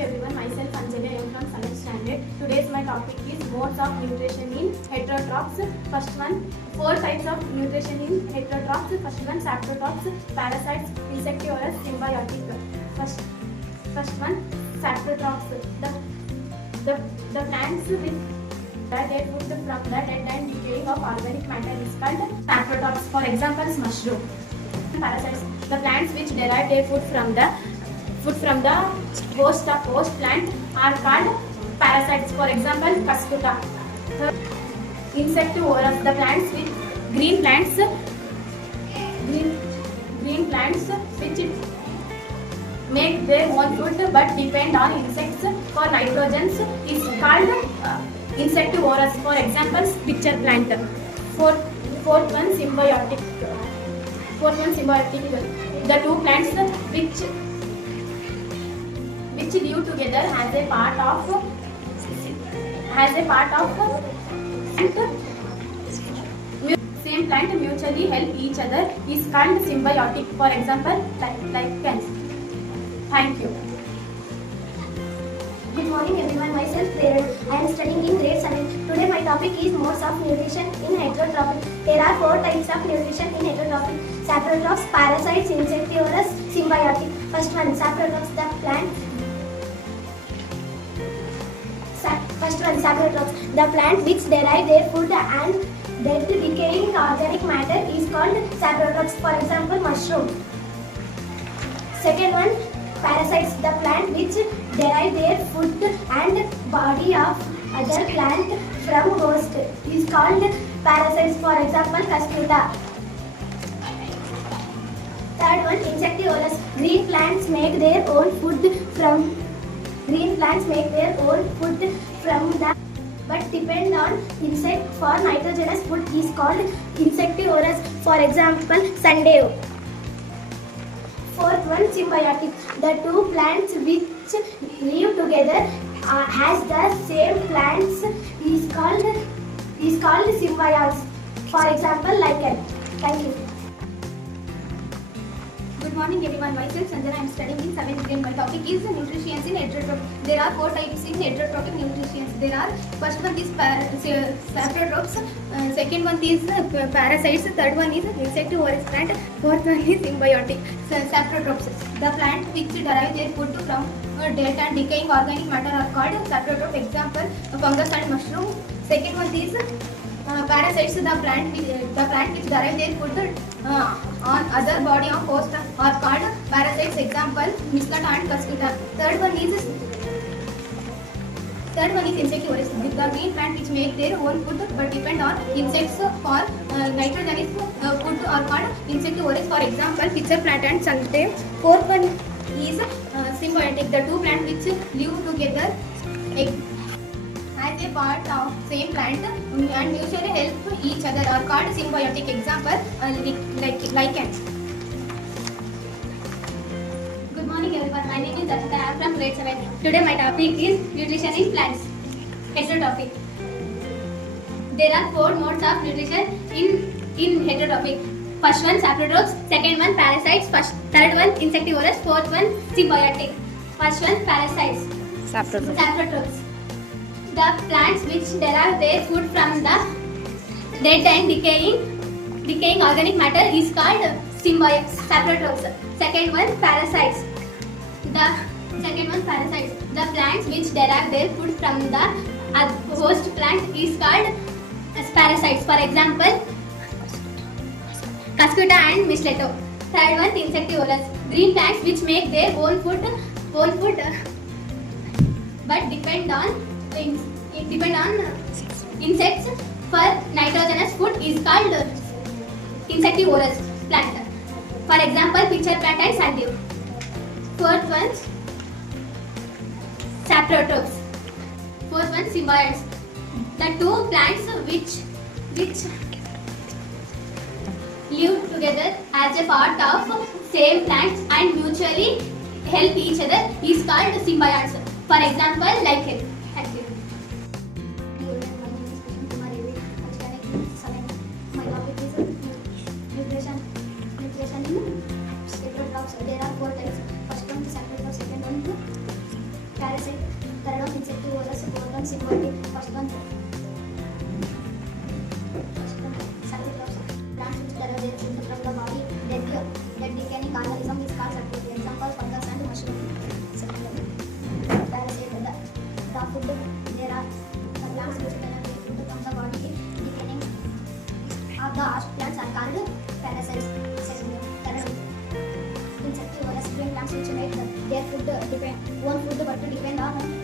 everyone, myself Anjali, I am from 7th standard. Today's my topic is modes of nutrition in heterotrophs. First one, 4 types of nutrition in heterotrophs. First one, saprotrophs, parasites, insectivorous, symbiotic. First one, saprotrophs. The plants with their food from the dead and decaying of organic matter is called saprotrophs. For example, mushroom. Parasites, the plants which derive their food from the host plant are called parasites. For example, Cuscuta. Insectivorous, the plants with green plants which make their own food but depend on insects for nitrogen is called insectivorous. For example, pitcher plant. Fourth one, symbiotic. The two plants which live together as a part of same plant mutually help each other is called symbiotic. For example, like plants. Thank you. Good morning everyone, myself Prerna. I am studying in grade 7. Today my topic is modes of nutrition in heterotrophic. There are 4 types of nutrition in heterotrophic: saprotrophs, parasites, insectivorous, symbiotic. First one, saprotrophs, the plant. The plant which derive their food and dead decaying organic matter is called saprotrophs. For example, mushroom. Second one, parasites, the plant which derive their food and body of other plant from host is called parasites. For example, Cuscuta. Third one, insectivorous, green plants make their own food from the but depend on insect for nitrogenous food is called insectivorous. For example, sundew. Fourth one, symbiotic, the two plants which live together has the same plants is called symbiotes. For example, lichen. Thank you. Good morning everyone, myself Sanjana. I am studying in 7th grade. My topic is nutrition in heterotroph. There are 4 types in heterotrophic nutrition. There are, first one is saprotrophs, second one is parasites, third one is insectivorous plant, fourth one is symbiotic. Saprotrophs, the plant which derive their food from dead and decaying organic matter are called saprotroph. Example, fungus and mushroom. Second one is parasites, the plant which derive their food on other body of host are called parasites. Example, Mistletoe and Cuscuta. Third one is insectivorous, the green plant which make their own food but depend on insects for nitrogenous food are called insectivorous. For example, pitcher plant and sundew. Fourth one is symbiotic, the two plants which live together as a part of same plant and mutually help each other are called symbiotic. Example, lichen. Good morning everyone, my name is Darshita. I am from grade 7. Today my topic is nutrition in plants. Heterotrophic. There are 4 modes of nutrition in heterotrophic. First one, saprotrophs. Second one, parasites. Third one, insectivorous. Fourth one, symbiotic. First one, parasites. Saprotrophs. The plants which derive their food from the dead and decaying organic matter is called saprotrophs. Second one, parasites. The plants which derive their food from the host plant is called parasites. For example, Cuscuta and Mistletoe. Third one, insectivorous, green plants which make their own food but depend on insects for nitrogenous food is called insectivorous plant. For example, pitcher plant and sundew. Fourth one, saprotrophs. Fourth one, symbiotes, the two plants which live together as a part of same plants and mutually help each other is called symbiotes. For example, lichen. Thank you. My topic is nutrition in heterotrophs. There are 4 types. First one, saprotrophs. Second one, parasites. parasite, third one insectivorous, fourth one symbiotic, first one saprotrophs. Plants which derive their food from the body, dead decaying organism is called saprotrophs. Example fungus and mushroom. Second one, parasite, the food, there are the plants which derive their food from the body, decaying of the host plants are called parasites. Second one, third one, insectivorous, plants which make their food own food but to depend on